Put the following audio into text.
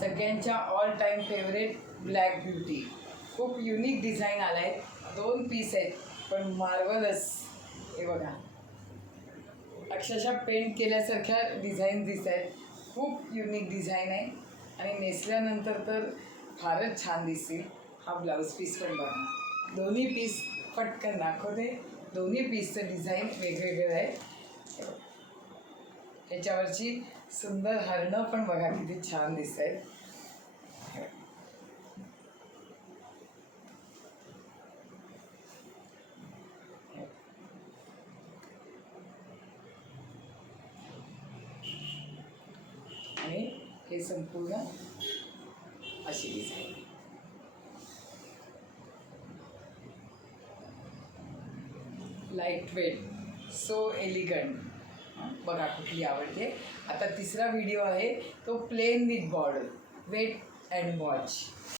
सगळ्यांच्या all time favourite black beauty. खूप unique design आला आहे. 2 पीस आहेत पण मार्वलस. हे बघा, अक्षरशः पेंट केल्यासारख्या डिझाईन दिसत आहेत. खूप युनिक डिझाईन आहे आणि नेसल्यानंतर तर फारच छान दिसतील. हा ब्लाऊज पीस पण बघा, दोन्ही पीस पटकन दाखवते. दोन्ही पीसचं डिझाईन वेगवेगळं आहे. ह्याच्यावरची सुंदर हरणं पण बघा किती छान दिसत आहेत. आणि हे संपूर्ण अशी design. Light weight, so elegant. बघा कुठली आवडते. आता तिसरा व्हिडिओ आहे तो plain with border, wait and watch.